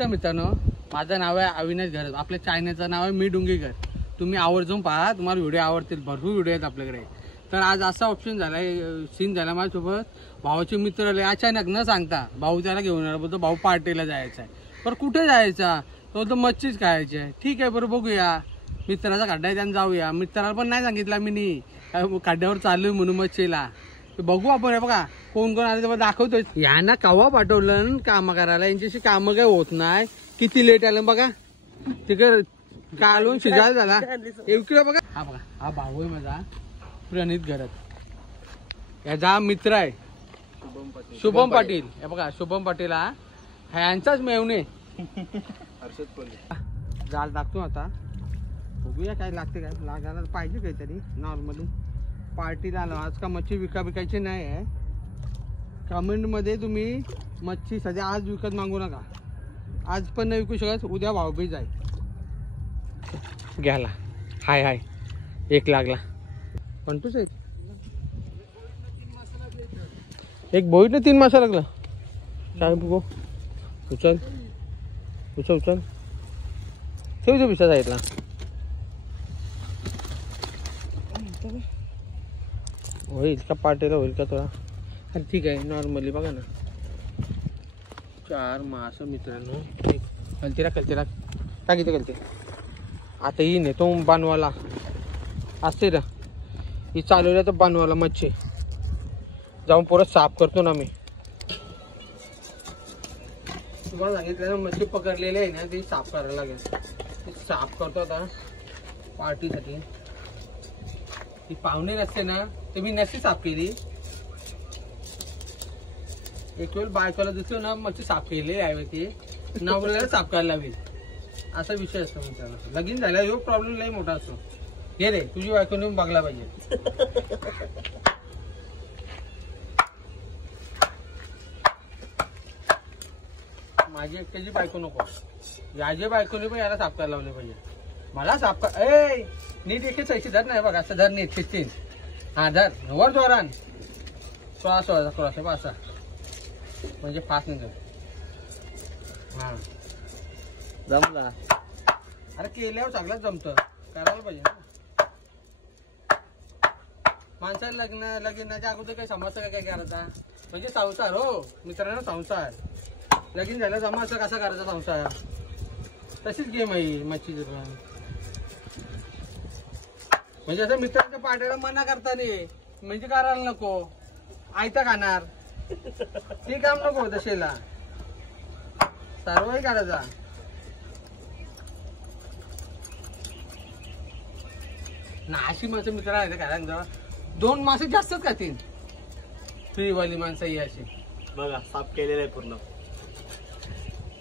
नमस्कार मित्रांनो, माझं नाव आहे अविनाश घरत. आपल्या चॅनलचं नाव आहे मी डुंगीकर. तुम्ही आवर्जून पहा, तुम्हाला व्हिडिओ आवडतील. भरपूर व्हिडिओ आहेत आपल्याकडे. तर आज असा ऑप्शन झालाय, सीन झाला माझ्यासोबत. भावाचे मित्र आले अचानक, न सांगता. भाऊ त्याला घेऊन आला, बोलतो भाऊ पार्टीला जायचं आहे. पण कुठे जायचा? तो तर मच्छीच खायची आहे. ठीक आहे, बरं बघूया. मित्राचा खड्डा आहे त्यानं जाऊया. मित्राला पण नाही सांगितलं मी खड्ड्यावर चाललोय म्हणून मच्छीला. बघू आपण. बघा कोण कोण आले, दाखवतोय. यांना कवा पाठवलं काम करायला, यांच्याशी काम काय होत नाही. किती लेट आलं बघा. तिकडे कालवून शिजायला झाला. इकडे बघा. हा बघा, हा भाऊ आहे माझा प्रणित घरत. याचा मित्र आहे शुभम पाटील. हे बघा शुभम पाटील हा ह्यांचाच मेवणे. जाल टाकतो आता, बघूया काय लागते. काय लागायला पाहिजे काहीतरी. नॉर्मली पार्टीला आलो आज. का मच्छी विकायची नाही आहे. कमेंट मध्ये तुम्ही मच्छी सध्या आज विकत मागू नका. आज पण नाही विकू शकत, उद्या भावबीज आहे. घ्याला हाय हाय एक लागला. पण तुझ एक बोईट 3 मासा लागला. काय बघू. उचल उचल उचल. ठेवतो पिसा जायला. होईल का पार्टीला, होईल का तुला? अरे ठीक आहे, नॉर्मली बघा ना. 4 मास मित्रांनो. कलतीला कलतीला टाकीते कलते. आता ही नेतो बांधवाला असते ना, ही चालवल्या तर बांधवाला मच्छी जाऊन परत साफ करतो ना मी. तुम्हाला सांगितलं ना, मच्छी पकडलेली आहे ना, ती साफ करायला लागेल. साफ करतो आता पार्टीसाठी. ती पाहुणे नसते ना, तर मी नसती साफ केली. एक वेळ बायकोला दिसलो ना मच्छी साफ केलेली आहे, ती नवऱ्याला साफ करायला लावेल. असा विषय असतो मित्रांनो. लगीन झाला ह्यो प्रॉब्लेम लई मोठा असतो. हे रे तुझी बायकोने बघला पाहिजे. माझी एकट्याची बायको नको, याची बायकोने पण याला साफ करायला लावले पाहिजे. मला साफ कर. ए नीट एके सैशी धर नाही बघ. असं धर नीट 16. हा धर वर जोरान. 16 असा म्हणजे फास्ट निघेल. हा जमला. अरे केल्यावर सगळंच जमतं, करायला पाहिजे ना. माणसाला लग्नाच्या अगोदर काही समजतं काय करायचा. म्हणजे संसार हो मित्रांनो, संसार. लगीन झालं जमा असं कसा करायचा संसार. तशीच गेम आहे मच्छीची. म्हणजे असं मित्रांच्या पाट्याला मना करता नाही म्हणजे करायला नको. आयता खाणार ते काम नको. तसेला सर्वही करायचा. नाशी माणसं मित्र आहे कारण 2 मासे जास्तच खातील. फ्रीवाली माणसं ही अशी बघा. साफ केलेलं आहे पूर्ण,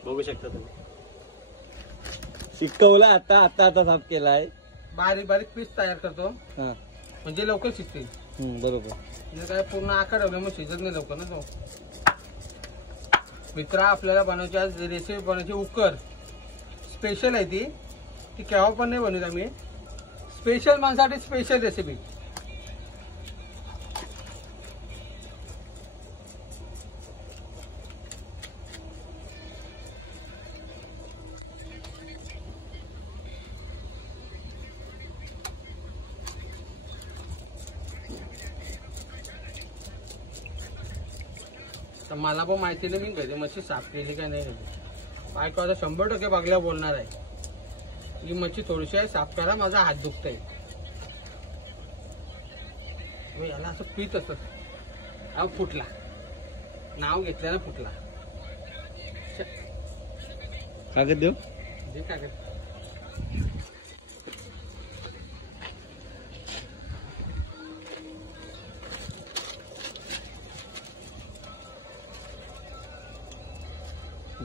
बघू शकता तुम्ही. शिकवलं आता आता आता साफ केलाय. बारीक बारीक पीस तयार करतो म्हणजे लवकर शिकतील. बरोबर. म्हणजे काय पूर्ण आकार ठेवलं मग शिजत नाही लवकर ना तो. मित्रा आपल्याला बनवायची आज रेसिपी बनवायची उकर. स्पेशल आहे ती केव्हा पण नाही बनवत आम्ही. स्पेशल माणसाठी स्पेशल रेसिपी. तर मला पण माहिती नाही मी कधी मच्छी साफ केली का नाही. बायको आता 100% बघल्या बोलणार आहे. ही मच्छी थोडीशी आहे, साफ करा, माझा हात दुखतोय. याला असं पीत असत. अहो फुटला, नाव घेतलं ना फुटला. कागद देऊ जे कागद.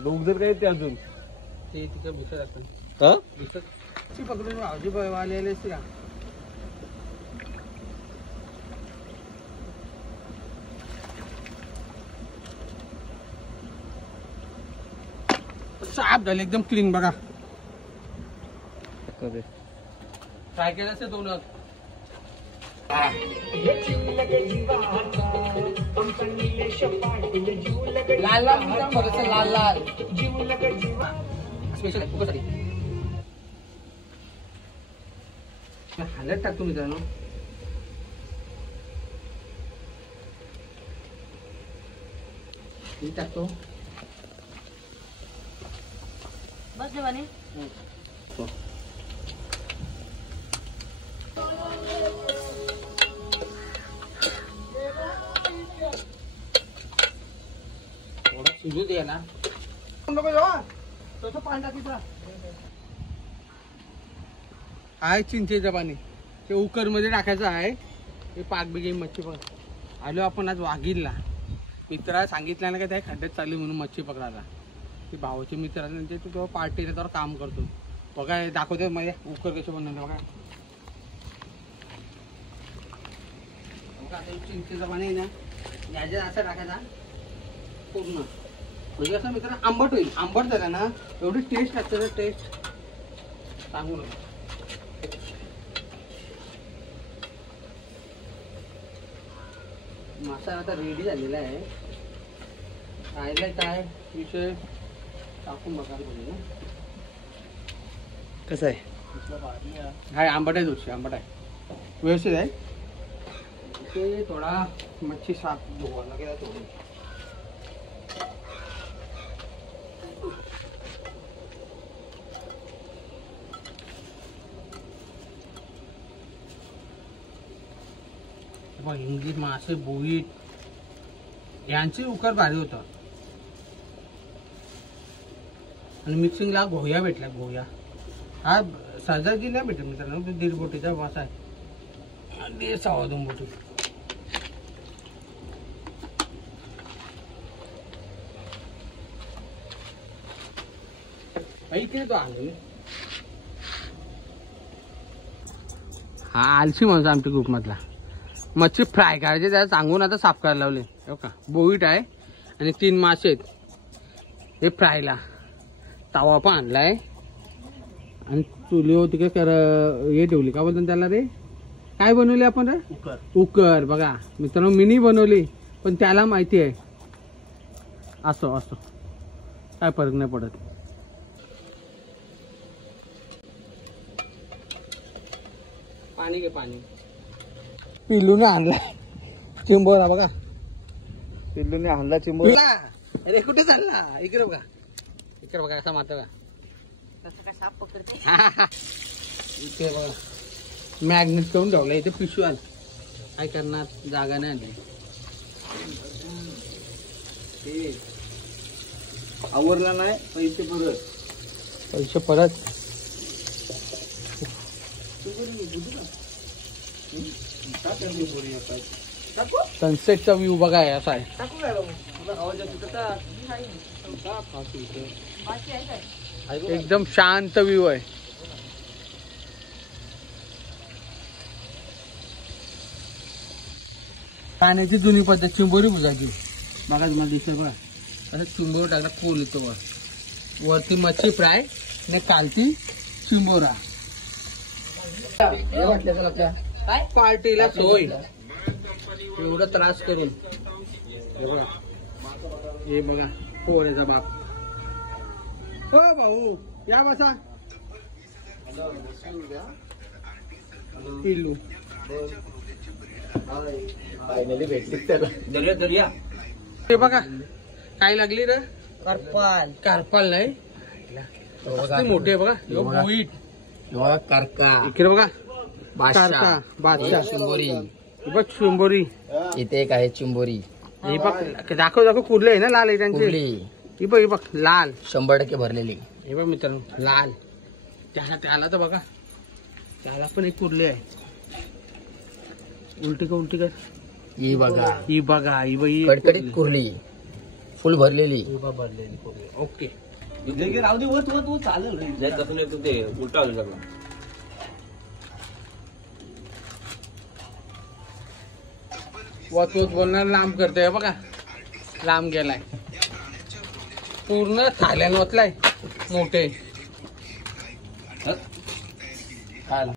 डोंगर काय ते अजून ते तिकडे भिसत आपण. हा भिसत पकडून भाजी आलेले असते का. साफ झाले एकदम क्लीन. बघा फ्राय केलं असते 2. लाल लाल लाल लाल स्पेशल आहे कुकरसाठी. हळद टाकतो मित्रांनो. हे टाकतो. बस जेवाने. थोडा शिजू दे ना. आहे चिंचेचं पाणी ते उकर मध्ये टाकायचं आहे. हे पाक बिगे मच्छी पकड आलो आपण आज वाघीरला. मित्राला सांगितलं ना का त्या खड्ड्यात चालली म्हणून मच्छी पकडायला. ते भावाचे मित्र त्यांचे तो पार्टीला त्यावर काम करतो. बघा हे दाखवते माझ्या उकर कसे बनवले बघा. चिंचेचं पाणी आहे ना याच्यात असं टाकायचा पूर्ण. म्हणजे कसं मित्र आंबट होईल. आंबट झाला ना एवढी टेस्ट लागते ना. टेस्ट सांगू नका. मसाला आता रेडी झालेला आहे. राहिला काय विषय टाकून बघायला पाहिजे ना. कसं आहे? हाय आंबट आहे. दोषी आंबट आहे. व्यवस्थित आहे. ते थोडा मच्छी साफ धुवा लागेल थोडी. हिंगी मासे बोईट यांचे उकर भारी होतं. आणि मिक्सिंगला घोया भेटला. घोया हा सहजा की नाही भेटत मित्रांनो. 1.5 बोटीचा मासा आहे. 1.5-2 बोटी. इकडे तो आणलो. हा आलशी माणूस आमच्या ग्रुप मधला. मच्छी फ्राय करायची त्याला सांगून आता साफ करायला लावले. हो का बोईट आहे आणि 3 मासे आहेत. हे फ्रायला तवा पण आणलाय आणि चुलीवर तिकडे हे ठेवली. का बोलतो त्याला रे काय बनवले आपण रे? उकर. उकर. बघा मित्रांनो मिनी बनवली पण त्याला माहिती आहे. असो असो काय फरक नाही पडत. पाणी घे पाणी. पिल्लूने आणलाय चिंबोरा. बघा पिल्लूने आणला चिंबोरा. अरे कुठे चालला? इकडे बघा. इकडे बघा असा माता का तसं काय साप पकडते. इथे बघा मॅग्नेट करून ठेवलं. इथे पिशवी आला. काय करणार जागा नाही आली. आवरला नाही पैसे परत. पैसे परत. सनसेटचा व्ह्यू बघा आहे असा आहे. टाकू काय माशी आहे काय? एकदम शांत व्ह्यू आहे. पाण्याची जुनी पद्धत चिंबोरी बुजायची. बघा तुम्हाला दिसतंय बघा असं चिंबोर टाकला कोल येतो वर. वरती मच्छी फ्राय आणि खालती चिंबोरा. हे वाटलं का आपल्या काय पार्टीला सोय एवढा त्रास करून. हे बघा हे बघा पोऱ्याचा बाप. हो भाऊ या बसा. पिल्लू फायनली भेटली त्याला. दर्या दर्या. हे बघा काय लागली रे? करपाल. कारपाल नाही कसली मोठी आहे बघा. हे बोईट. कारका. इकडे बघा बादशाह. कारका, बादशाह. चिंबोरी. हे बघ चिंबोरी. इथे एक आहे चिंबोरी. हे बघ दाखव दाखव कुठले आहे ना लाल आहे त्यांचे. ही बघ ही बघ लाल 100% भरलेली. हे बघ मित्रांनो लाल. त्याला तर बघा त्याला पण एक कुर्ली आहे. उलटी का उलटी कर. ही बघा. ही बघा ही बाई कडकडीत कुर्ली फुल भरलेली. भरलेली कुर्ली. ओके राहू दे. वर चालेल. कसं नाही ते उलटा होईल सगळं. वत बोलणार लांब करतोय बघा. लांब गेलाय पूर्ण थायलंड वतलाय मोठे.